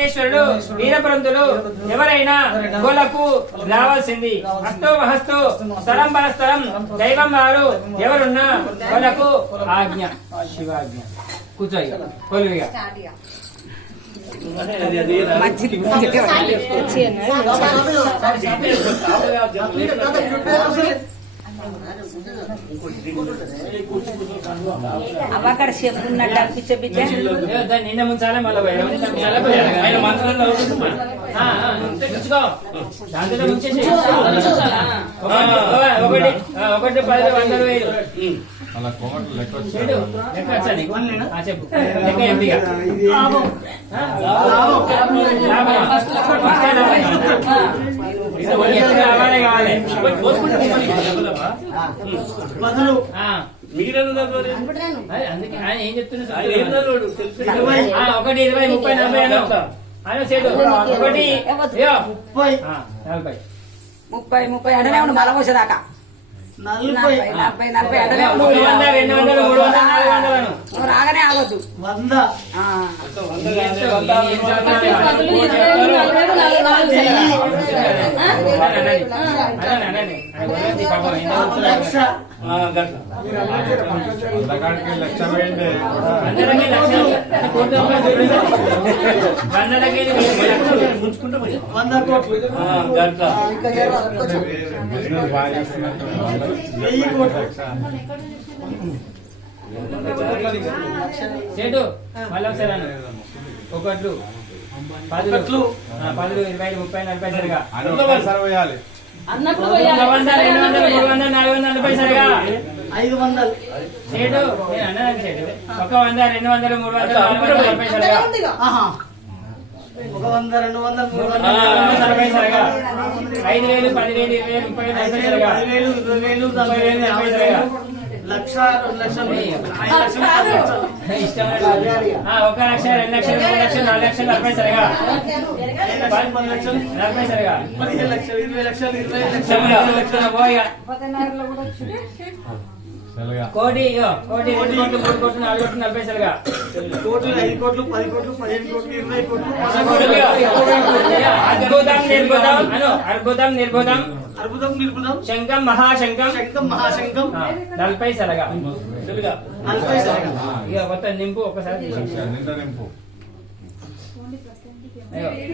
పరమేశ్వరుడు వీరపరంతులు ఎవరైనా గోలకు రావాల్సింది హస్తో మహస్తో స్థలం పరస్థలం దైవం వారు ఎవరున్నా గోలకు ఆజ్ఞ శివాజ్ఞ కూర్చోయ్య కొలువిగా అక్కడ చెప్పున్నట్టు అనిపించే నిన్న ముంచాలే మళ్ళీ ఒకటి 10 100 చెప్పు లెక్క ఎంపిక కావాలి కావాలి అందుకే ఆయన ఏం చెప్తున్నా 1 20 30 40 అను సేటు 1 30 అంటే మళ్ళా వచ్చేదాకా 40 అంటే రాగానే ఆగొద్దు 100 సేటు మళ్ళీ ఒకసారి 1 10 20 30 40 సరిగా 100 200 300 440 సరిగా 500 సేటు నేను అన్నదాన్ని సేటు 100 200 300 440 సరిగా 100 200 300 440 సరిగా 5000 10,000 20,000 30,000 సరిగా 10,000 20,000 40,000 50,000 సరిగా 1,00,000 2,00,000 ఇష్టం 1 లక్ష 2 లక్షలు 3 లక్షలు 4 లక్షలు 40 సరిగా 10 లక్షలు 40 సరిగా 15 లక్షలు 20 లక్షలు 20 లక్షలు పోయిగా కోటి 2 కోట్లు 3 కోట్లు 4 కోట్లు 40 సరిగా కోట్లు 5 కోట్లు 10 కోట్లు 15 కోట్లు 20 కోట్లు అద్భుతం నిర్భుతం శంఖం మహాశంఖం 40 సరిగా 40 సరిగా ఇక మొత్తం నింపు ఒకసారి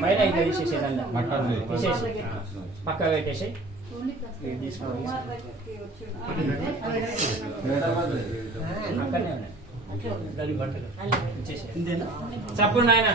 పైన ఇంకా తీసేసేదన్న తీసేసి పక్క పెట్టేసి అక్కడనే ఉన్నాయి చెప్పు నాయన